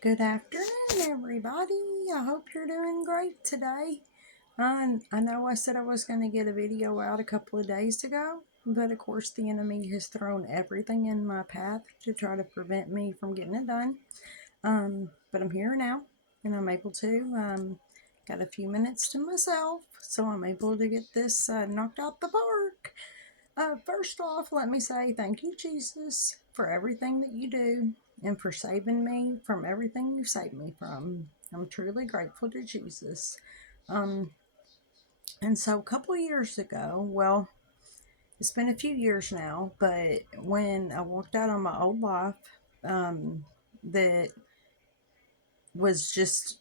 Good afternoon, everybody. I hope you're doing great today. I know I said I was going to get a video out a couple of days ago, but of course, the enemy has thrown everything in my path to try to prevent me from getting it done. But I'm here now, and I'm able to. Got a few minutes to myself, so I'm able to get this knocked out the park. First off, let me say thank you, Jesus, for everything that you do and for saving me from everything you saved me from. I'm truly grateful to Jesus. Um, and so, a couple of years ago, well, it's been a few years now, but when I walked out on my old life, that was just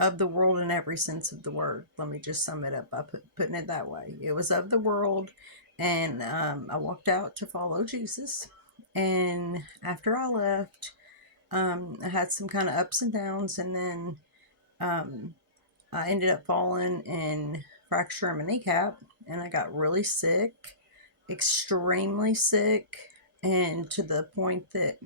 of the world in every sense of the word. Let me just sum it up by putting it that way. It was of the world, and I walked out to follow Jesus. And after I left, I had some kind of ups and downs, and then um, I ended up falling and fracturing my kneecap, and I got really sick, extremely sick, and to the point that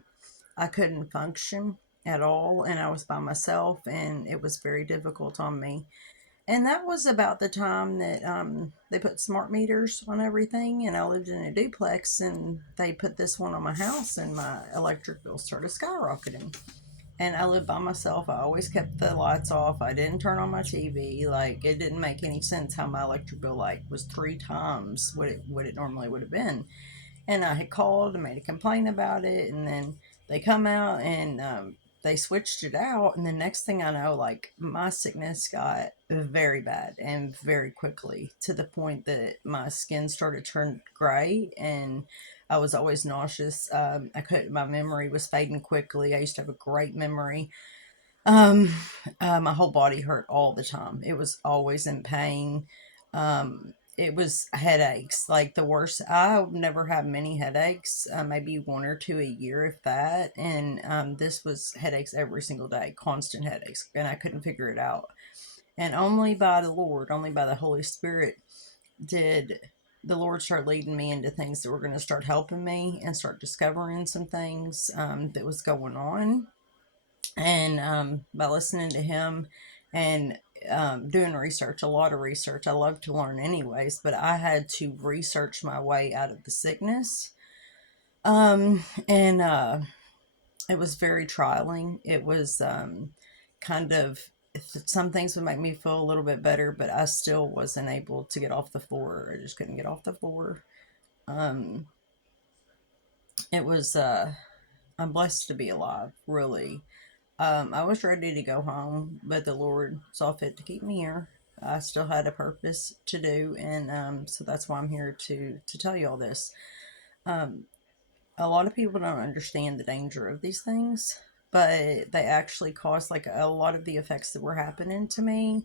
I couldn't function at all, and I was by myself, and it was very difficult on me. And that was about the time that they put smart meters on everything, and I lived in a duplex, and they put this one on my house, and my electric bill started skyrocketing. And I lived by myself. I always kept the lights off. I didn't turn on my TV. Like, it didn't make any sense how my electric bill like was three times what it normally would have been. And I had called and made a complaint about it, and then they come out and they switched it out, and the next thing I know, like, my sickness got very bad and very quickly, to the point that my skin started to turn gray, and I was always nauseous. I couldn't My memory was fading quickly. I used to have a great memory. um my whole body hurt all the time. It was always in pain. It was headaches, like the worst. I've never had many headaches, maybe one or two a year, if that. And this was headaches every single day, constant headaches, and I couldn't figure it out. And only by the Lord, only by the Holy Spirit, did the Lord start leading me into things that were going to start helping me and start discovering some things that was going on. And by listening to him and doing research, a lot of research. I love to learn anyways, but I had to research my way out of the sickness. And It was very trialing. It was kind of, some things would make me feel a little bit better, but I still wasn't able to get off the floor. I just couldn't get off the floor. Um, it was, I'm blessed to be alive, really. I was ready to go home, but the Lord saw fit to keep me here. I still had a purpose to do, and so that's why I'm here to tell you all this. Um, a lot of people don't understand the danger of these things, but they actually cause, like, a lot of the effects that were happening to me.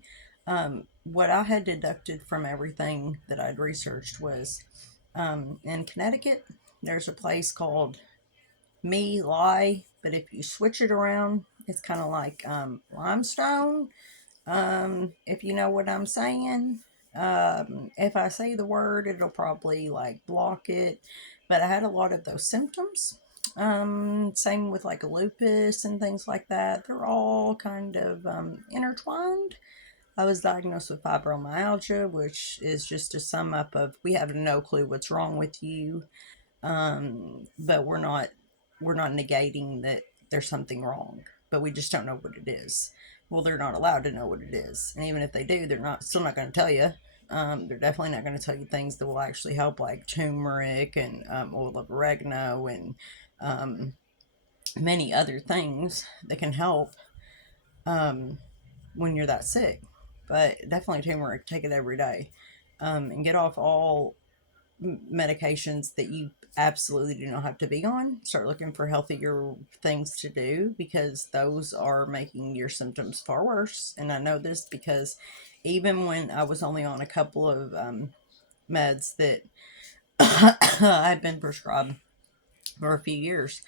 What I had deducted from everything that I'd researched was, in Connecticut, there's a place called Me Lie, but if you switch it around, it's kind of like limestone. If you know what I'm saying. If I say the word, it'll probably like block it. But I had a lot of those symptoms. Same with like lupus and things like that. They're all kind of intertwined. I was diagnosed with fibromyalgia, which is just a sum up of, we have no clue what's wrong with you, but we're not negating that there's something wrong, but we just don't know what it is. Well, they're not allowed to know what it is, and even if they do, they're not still not going to tell you. They're definitely not going to tell you things that will actually help, like turmeric and oil of oregano and um, many other things that can help um, when you're that sick. But definitely turmeric, take it every day, and get off all medications that you absolutely do not have to be on. Start looking for healthier things to do, because those are making your symptoms far worse. And I know this because even when I was only on a couple of meds that I've been prescribed for a few years,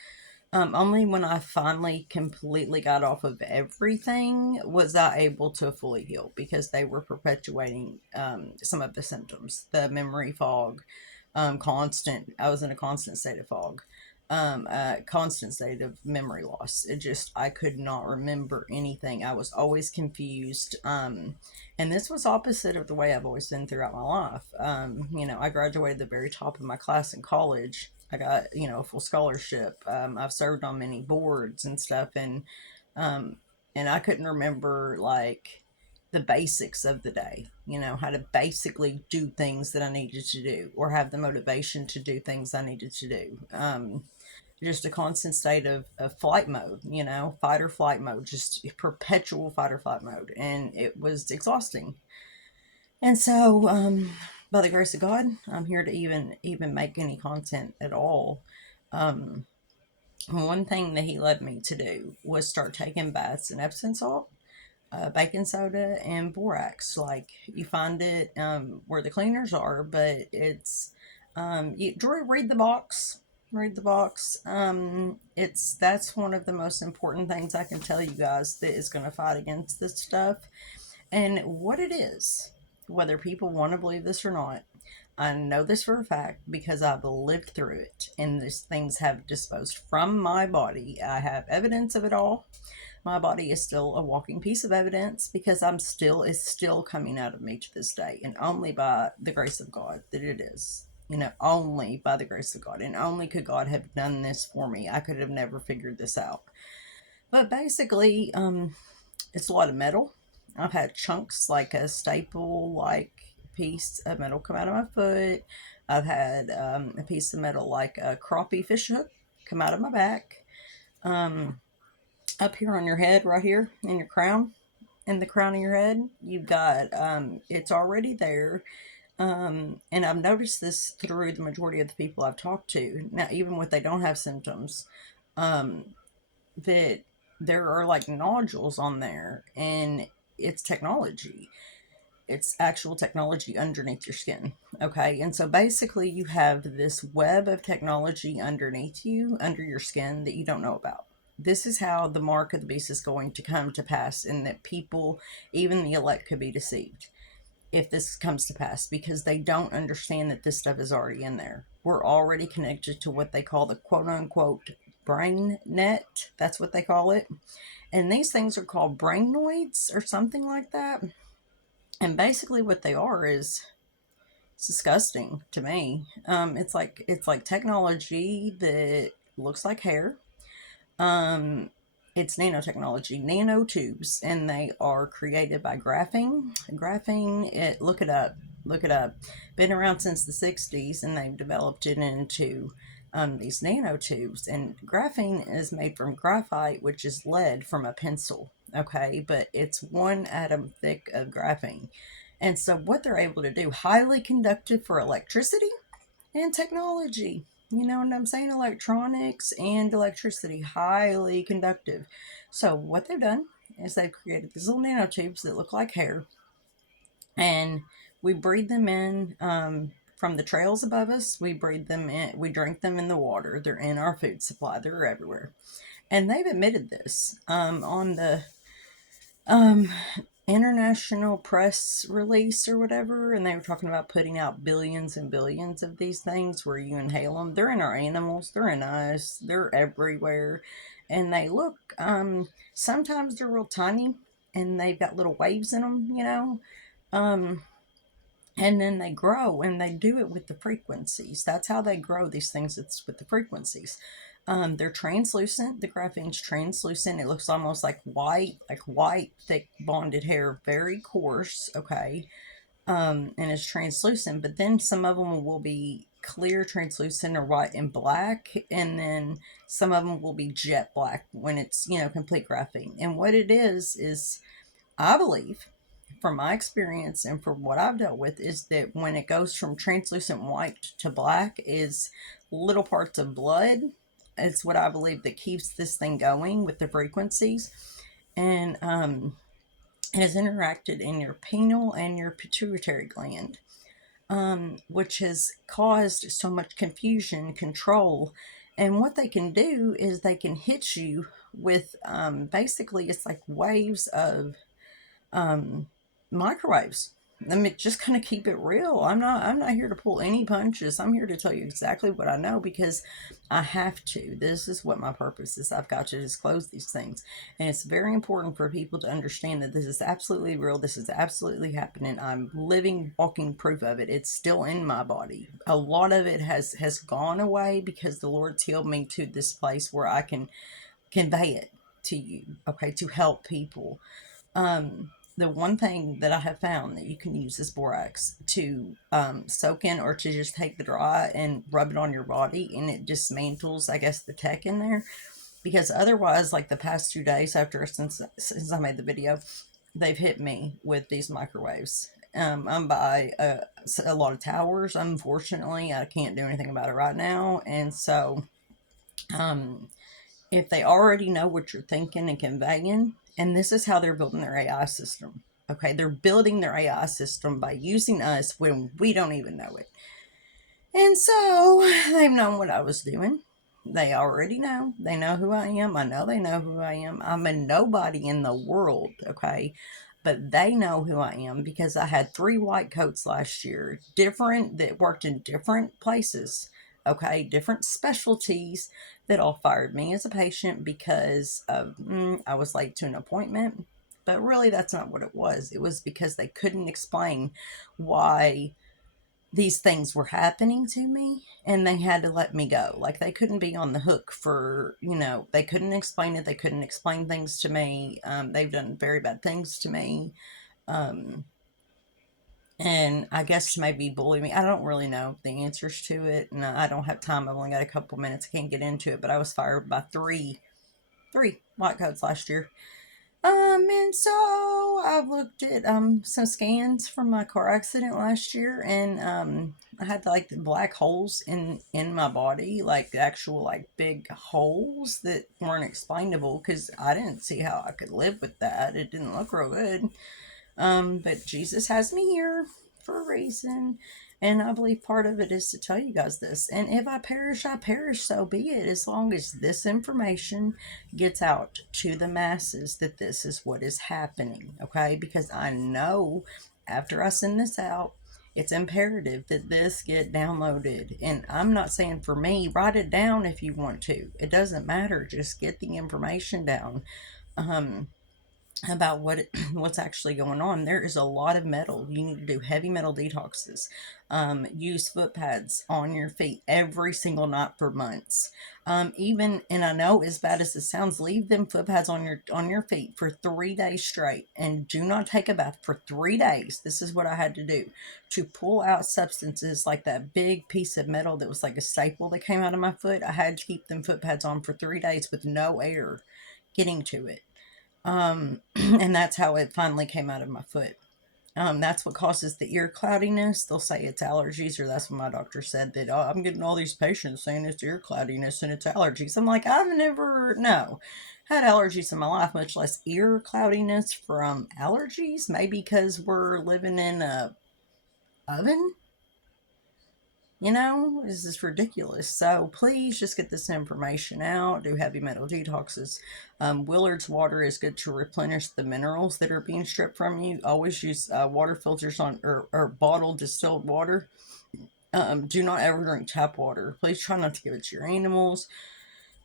only when I finally completely got off of everything was I able to fully heal, because they were perpetuating some of the symptoms, the memory fog, constant. I was in a constant state of fog. constant state of memory loss. I could not remember anything. I was always confused. And this was opposite of the way I've always been throughout my life. I graduated the very top of my class in college. I got, a full scholarship. I've served on many boards and stuff. Um, and I couldn't remember like the basics of the day, how to basically do things that I needed to do or have the motivation to do things I needed to do. Just a constant state of flight mode, fight or flight mode, just perpetual fight or flight mode. And it was exhausting. And so, by the grace of God, I'm here to even make any content at all. Um, One thing that he led me to do was start taking baths in Epsom salt, baking soda, and borax. Like you find it where the cleaners are, but it's Drew, read the box. Read the box. That's one of the most important things I can tell you guys that is going to fight against this stuff, and what it is. Whether people want to believe this or not, I know this for a fact because I've lived through it, and these things have disposed from my body. I have evidence of it all. My body is still a walking piece of evidence because it's still coming out of me to this day, and only by the grace of God that it is. Only by the grace of God, and only could God have done this for me. I could have never figured this out. But basically, it's a lot of metal. I've had chunks like a staple like piece of metal come out of my foot. I've had a piece of metal like a crappie fish hook come out of my back. Um, Up here on your head, right here in your crown, in the crown of your head, you've got it's already there. And I've noticed this through the majority of the people I've talked to. Now, even when they don't have symptoms, um, that there are like nodules on there, and it's technology. It's actual technology underneath your skin. Okay. And so basically, you have this web of technology underneath you, under your skin, that you don't know about. This is how the mark of the beast is going to come to pass, and that people, even the elect, could be deceived if this comes to pass because they don't understand that this stuff is already in there. We're already connected to what they call the quote unquote brain net. That's what they call it. And these things are called brainoids or something like that. And basically, what they are is it's disgusting to me. It's like technology that looks like hair. Um, it's nanotechnology, nanotubes, and they are created by graphene. Graphene, look it up, look it up. Been around since the '60s, and they've developed it into these nanotubes. And graphene is made from graphite, which is lead from a pencil. Okay, but it's one atom thick of graphene. And so, what they're able to do, highly conductive for electricity and technology. You know what I'm saying? Electronics and electricity, highly conductive. So, what they've done is they've created these little nanotubes that look like hair, and we breathe them in from the trails above us. We breathe them in, we drink them in the water. They're in our food supply, they're everywhere. And they've admitted this on the um, international press release or whatever, and they were talking about putting out billions and billions of these things where you inhale them. They're in our animals, they're in us, they're everywhere, and they look. Sometimes they're real tiny, and they've got little waves in them. Um, and then they grow, and they do it with the frequencies. That's how they grow these things. It's with the frequencies. They're translucent. The graphene's translucent. It looks almost like white, thick bonded hair, very coarse. Okay, and it's translucent. But then some of them will be clear, translucent, or white and black, and then some of them will be jet black when it's complete graphene. And what it is I believe, from my experience and from what I've dealt with, is that when it goes from translucent white to black is little parts of blood. It's what I believe that keeps this thing going with the frequencies. And it has interacted in your pineal and your pituitary gland, which has caused so much confusion, control. And what they can do is they can hit you with basically, it's like waves of microwaves. I mean, just kind of keep it real. I'm not here to pull any punches. I'm here to tell you exactly what I know because I have to. This is what my purpose is. I've got to disclose these things. And it's very important for people to understand that this is absolutely real. This is absolutely happening. I'm living, walking proof of it. It's still in my body. A lot of it has gone away because the Lord's healed me to this place where I can convey it to you, okay, to help people. The one thing that I have found that you can use is borax to soak in, or to just take the dry and rub it on your body, and it dismantles, I guess, the tech in there. Because otherwise, like the past 2 days after since I made the video, they've hit me with these microwaves. I'm by a lot of towers. Unfortunately, I can't do anything about it right now, and so um, if they already know what you're thinking and conveying, and this is how they're building their AI system. Okay, they're building their AI system by using us when we don't even know it. And so they've known what I was doing. They already know. They know who I am. I know they know who I am. I'm a nobody in the world, okay? But they know who I am because I had 3 white coats last year, different, that worked in different places, okay? Different specialties, that all fired me as a patient because I was late to an appointment. But really, that's not what it was. It was because they couldn't explain why these things were happening to me, and they had to let me go. Like, they couldn't be on the hook for, they couldn't explain it. They couldn't explain things to me. They've done very bad things to me. Um, and I guess to maybe bully me. I don't really know the answers to it, and I don't have time. I've only got a couple minutes. I can't get into it, but I was fired by three white coats last year. And so I've looked at some scans from my car accident last year, and I had like the black holes in my body, like actual like big holes that weren't explainable because I didn't see how I could live with that. It didn't look real good. But Jesus has me here for a reason. And I believe part of it is to tell you guys this. And if I perish, I perish, so be it. As long as this information gets out to the masses that this is what is happening, okay? Because I know after I send this out, it's imperative that this get downloaded. And I'm not saying for me, write it down if you want to. It doesn't matter. Just get the information down. Um, about what's actually going on. There is a lot of metal. You need to do heavy metal detoxes. Use foot pads on your feet every single night for months. Even, and I know as bad as it sounds, leave them foot pads on your feet for 3 days straight, and do not take a bath for 3 days. This is what I had to do to pull out substances like that big piece of metal that was like a staple that came out of my foot. I had to keep them foot pads on for 3 days with no air getting to it. And that's how it finally came out of my foot. That's what causes the ear cloudiness. They'll say it's allergies, or that's what my doctor said, that oh, I'm getting all these patients saying it's ear cloudiness and it's allergies. I'm like, I've never, no, had allergies in my life, much less ear cloudiness from allergies. Maybe because we're living in a oven. This is ridiculous. So please just get this information out. Do heavy metal detoxes. Willard's water is good to replenish the minerals that are being stripped from you. Always use water filters on, or bottled distilled water. Do not ever drink tap water. Please try not to give it to your animals.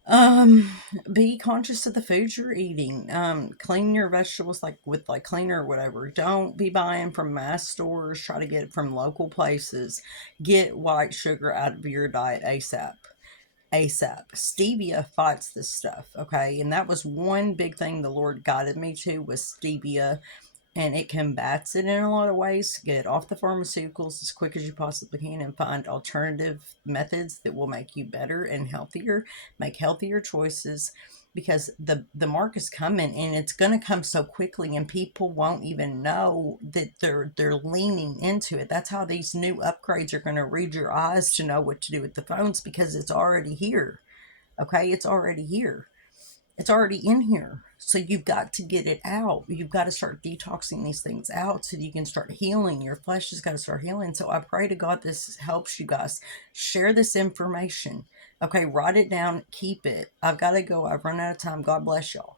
Um, be conscious of the food you're eating. Clean your vegetables like with like cleaner or whatever. Don't be buying from mass stores. Try to get it from local places. Get white sugar out of your diet ASAP. ASAP. Stevia fights this stuff, okay? And that was one big thing the Lord guided me to, was stevia, and it combats it in a lot of ways. Get off the pharmaceuticals as quick as you possibly can and find alternative methods that will make you better and healthier. Make healthier choices, because the mark is coming, and it's going to come so quickly, and people won't even know that they're leaning into it. That's how these new upgrades are going to read your eyes to know what to do with the phones, because it's already here. Okay, it's already here. It's already in here. So you've got to get it out. You've got to start detoxing these things out so that you can start healing. Your flesh has got to start healing. So I pray to God this helps you guys. Share this information. Okay, write it down. Keep it. I've got to go. I've run out of time. God bless y'all.